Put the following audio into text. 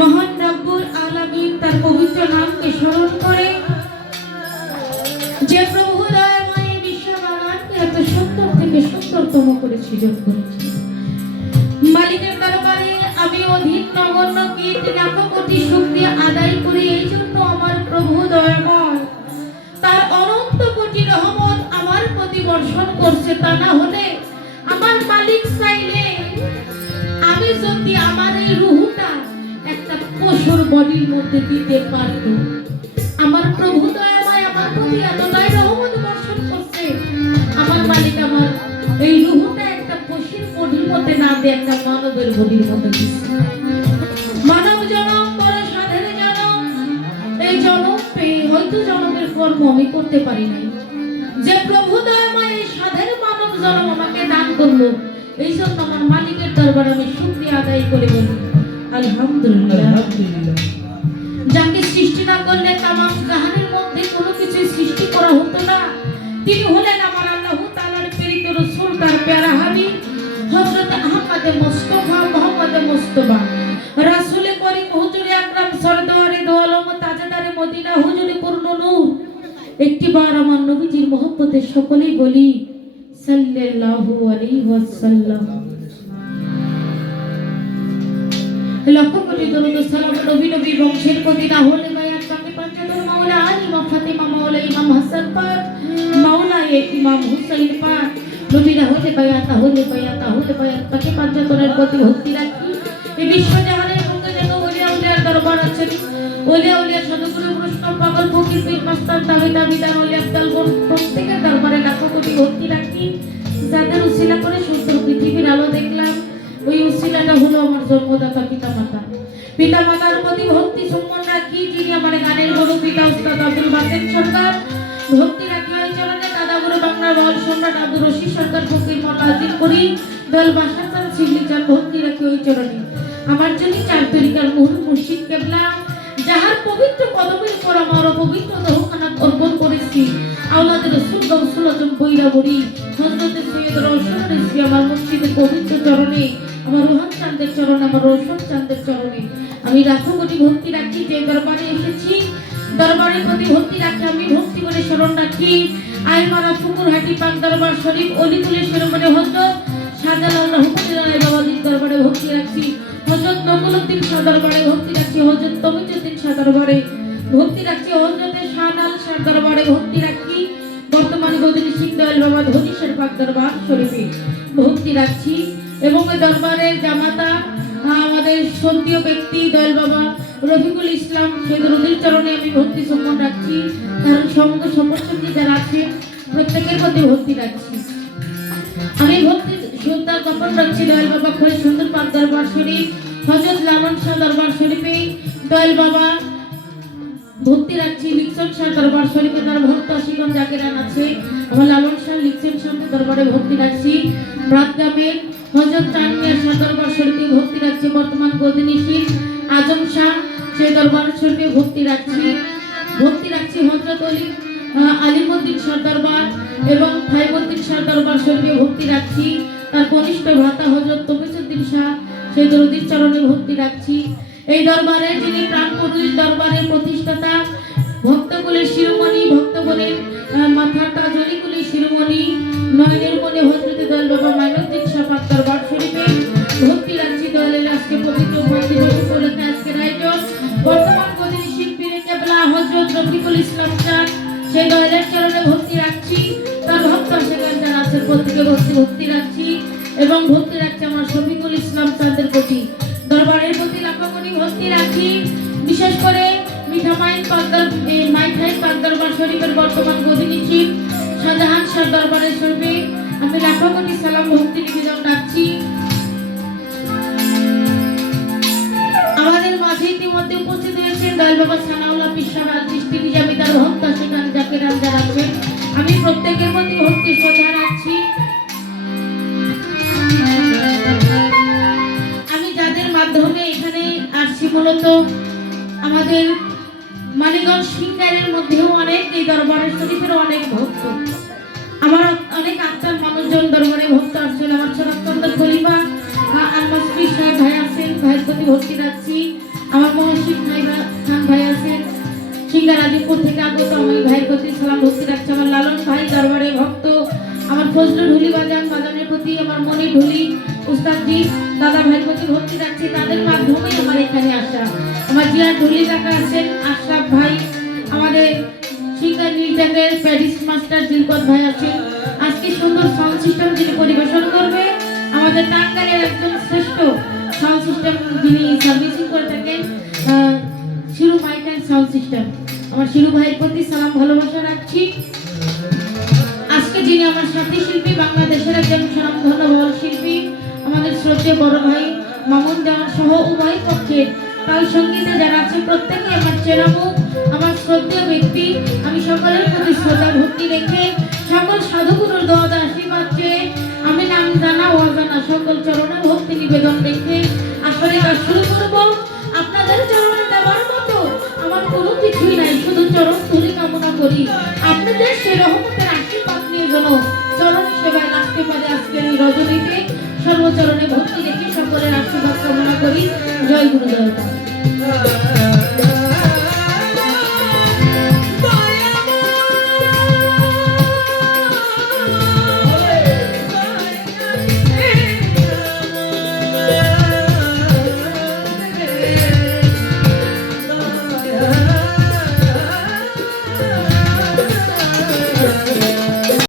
মহান রব্বুল আলামিন তার পবিত্র নামকে স্মরণ করে যে প্রভু দয়াময় বিশ্ব বানানকে এত সুন্দর থেকে সুন্দরতম করে সৃজন করেছে। মালিকের দরবারে আমি অধীন নগণ্য কীর্তি লাখ কোটি শুকরিয়া আদায় করি এই জন্য আমার প্রভু দয়াময় তার অনন্ত কোটি রহমত আমার প্রতি বর্ষণ করছে। তা না হলে আমার মালিক চাইলে আমি যদি আমার এই রুহটা একটা পশুর বডির মধ্যে দিতে পারত। আমার প্রভু দয়াময় আমার প্রতি এতটাই রহমত বর্ষণ করছে, আমার মালিক আমার এই রুহটা একটা পশুর বডির মধ্যে না দিয়ে একটা মানবের বডির মধ্যে দিচ্ছে। মানব জনম বড় সাধের জনম, এই জনম পেয়ে হয়তো জনমের কর্ম আমি করতে পারি নাই, যে প্রভু দয়াময় এই সাধের মানব জনম আমাকে দান করলো, এই জন্য আমার মালিকের দরবারে আমি শুকরিয়া আদায় করে বলি আলহামদুলিল্লাহ। যাকে সৃষ্টি না করলে তামাম জাহানের মধ্যে কোনো কিছু সৃষ্টি করা হতো না। তিনি হলেন আমার আল্লাহ তাআলার প্রেরিত রাসূল, তার প্যারা হাবিব হযরত আহমদ মুস্তাফা মুহাম্মদ মুস্তাফা রাসূলে করিম হুজুরে আকরাম সরদারে দো আলম তাজদারে মদিনা হুজুরে পূর্ণ নূর। একটিবার আমার নবীজির মহব্বতে সকলেই বলি সাল্লাল্লাহু আলাইহি ওয়াসাল্লাম। লক্ষ কোটি দরুদ সালাম নবী নবী বংশের প্রতি না হলে বায়াত পাকে পঞ্চতর মাওলা আলী মা ফাতেমা মাওলা ইমাম হাসান পাক মাওলা ইমাম হুসাইন পাক নবী না হলে বায়াত পাকে পঞ্চতরের প্রতি ভক্তি রাখি। এই বিশ্ব জাহানের বুকে যত ওলিয়া উলিয়ার দরবার আছে, ওলিয়া উলিয়া সদগুরু বৈষ্ণব পাগল ফকির পীর মাস্তান তাহিদা বিদান ওলি আব্দুল গুন প্রত্যেকের দরবারে লাখ কোটি ভক্তি রাখি। যাদের উসিলা করে সুন্দর পৃথিবীর আলো দেখলাম, ওই উসিলাটা হলো আমার জন্মদাতা পিতামাতা। পিতামাতার প্রতি ভক্তি সম্মান রাখি, যিনি আমার গানের গুরু পিতা উস্তাদ আব্দুল বাতেন সরকার। ভক্তি রাখি ওই চরণে দাদা গুরু বাংলার বল সম্রাট আব্দুর রশিদ সরকার ফকির মোল্লা আজির করি দল বাসাচার শিবলিচার। ভক্তি রাখি ওই চরণে আমার জন্য চার তরিকার মুর্শিদ কেবলা, যাহার পবিত্র কদমের পর আমার পবিত্র দেহখানা অর্পণ করেছি। আওলাদের রাসূল গাউসুল আজম বৈরাবরী হযরত সৈয়দ রওশন রিজভী আমার মুর্শিদের পবিত্র চরণে, আমার রোহান চাঁদের চরণে, আমার রোশন চাঁদের চরণে আমি লাখ কোটি ভক্তি রাখি। যে দরবারে এসেছি দরবারের প্রতি ভক্তি রাখি, আমি ভক্তি করে স্মরণ রাখি আইমারা ফুকুরহাটি পাক দরবার শরীফ অলিকুলের শিরোমণি হযরত শাহজালাল রহমতুল্লাহ বাবাজির দরবারে ভক্তি রাখছি, হযরত নকুলউদ্দিন শাহ দরবারে ভক্তি রাখছি, হযরত তমিজউদ্দিন শাহ দরবারে ভক্তি রাখছি, হযরত শাহনাল শাহ দরবারে ভক্তি রাখি, বর্তমান গদিনী সিং দয়াল বাবা ধনীশ্বর পাক দরবার শরীফে ভক্তি রাখছি। এবং ওই দরবারের জামাতা আমাদের সন্তীয় ব্যক্তি দয়াল বাবা রফিকুল ইসলাম সেদরুদ্দিন চরণে আমি ভক্তি সম্মান রাখছি। কারণ সঙ্গ সমর্থক যারা আছে প্রত্যেকের প্রতি ভক্তি রাখছি। আমি ভক্তি শ্রদ্ধা জ্ঞাপন রাখছি দয়াল বাবা খোঁজ সুন্দর পাক দরবার শরীফ, হযরত লালন শাহ দরবার শরীফে দয়াল বাবা ভক্তি রাখছি। লিকসন শাহ দরবার শরীফে তার ভক্ত আশিগণ জাকিরান আছে, আমার লালন শাহ লিকসন শাহ দরবারে ভক্তি রাখছি। ব্রাতগ্রামের হযরত চাঁদমিয়া শাহ দরবার শরীফে ভক্তি রাখছি, বর্তমান গদিনী সিং আজম শাহ সেই দরবার শরীফে ভক্তি রাখছি। ভক্তি রাখছি হযরত আলিমউদ্দিন শাহ দরবার এবং ফাইবউদ্দিন শাহ দরবার শরীফে ভক্তি রাখছি। তার কনিষ্ঠ ভ্রাতা হযরত তমিজউদ্দিন শাহ সেই দরুদির চরণে ভক্তি রাখছি। এই দরবারে যিনি প্রাণ পুরুষ দরবারের প্রতিষ্ঠাতা, ভক্তকুলের শিরোমণি, ভক্তগণের মাথাটা জলিকুলের শিরোমণি, নয়নের মনে হযরত দয়াল বাবা মাইনুদ্দিন শাহ পাক দরবার শরীফে ভক্তি রাখছি। দয়ালের আজকে পবিত্র ভক্তি উপলক্ষে আজকের আয়োজন বর্তমান গদিনী শিল্পীর কেবলা হযরত রফিকুল ইসলাম শাহ সেই দয়ালের চরণে ভক্তি রাখছি। তার ভক্ত সেখান যারা আছে প্রত্যেকে ভক্তি রাখছি এবং ভক্তি রাখছি আমার শফিকুল ইসলাম চাঁদের প্রতি দরবারের প্রতি লাখ কোটি ভক্তি রাখি। বিশেষ করে মিঠামাইন পাক দরবার শরীফের বর্তমান গদিনী শিব শাহজাহান শাহ দরবারের শরীফে আমি লাখ কোটি সালাম ভক্তি নিবেদন রাখছি। আমাদের মাঝে ইতিমধ্যে উপস্থিত হয়েছেন দয়াল বাবা সানাউল্লাহ পিসাবার দৃষ্টি নিজামী তার ভক্ত সেখানে জাকিরান যারা আছে, আমি প্রত্যেকের প্রতি ভক্তি শ্রদ্ধা রাখছি। আমি যাদের মাধ্যমে এখানে আসছি মূলত আমাদের মানিকগঞ্জ সিঙ্গারের মধ্যেও অনেক, এই দরবারের শরীফের অনেক ভক্ত, আমার অনেক আত্মার মানুষজন দরবারে ভক্ত আসছিল। আমার শরৎচন্দ্র খলিফা আলমাসরি ফজলু ঢুলি বাজানের প্রতি আমার মনে ঢুলি উস্তাদজি দাদা ভাইয়ের প্রতি ভক্তি রাখছি, তাদের মাধ্যমেই আমার এখানে আসা। আমার জিয়ার ঢুলি কাকা আছেন, আশরাফ ভাই, আমাদের সিঙ্গার নির্যাতের প্যারিস মাস্টার জিলকত ভাই আছেন। আজকে সুন্দর সাউন্ড সিস্টেম যিনি পরিবেশন করবে, আমাদের টাঙ্গাইলের একজন শ্রেষ্ঠ সাউন্ড সিস্টেম যিনি সার্ভিসিং করে থাকেন, Shiru mic and sound system. আমার শিরু ভাইয়ের প্রতি সালাম ভালোবাসা রাখছি। আজকে যিনি আমার সাথী শিল্পী, বাংলাদেশের একজন স্বনামধন্য বল শিল্পী, আমাদের শ্রদ্ধেয় বড় ভাই মামুন দেওয়ান সহ উভয় পক্ষের তাল সঙ্গীতে যারা আছে প্রত্যেকে আমার চেনা মুখ, আমার শ্রদ্ধেয় ব্যক্তি। আমি সকলের প্রতি শ্রদ্ধা ভক্তি রেখে সকল সাধুগুরুর দোয়া আশীর্বাদ চেয়ে আমি নাম জানা অজানা সকল চরণে ভক্তি নিবেদন রেখে আসলে কাজ শুরু করব। আপনাদের চরণে দেওয়ার মতো আমার কোনো কিছুই নাই, শুধু চরণ ধুলি কামনা করি আপনাদের সে রহমতের আশীর্বাদ নিয়ে যেন চরণ সেবায় লাগতে পারে। আজকের এই রজনীতে সর্বচরণে ভক্তি রেখে সকলের আশীর্বাদ কামনা করি। জয় গুরুদেবতা।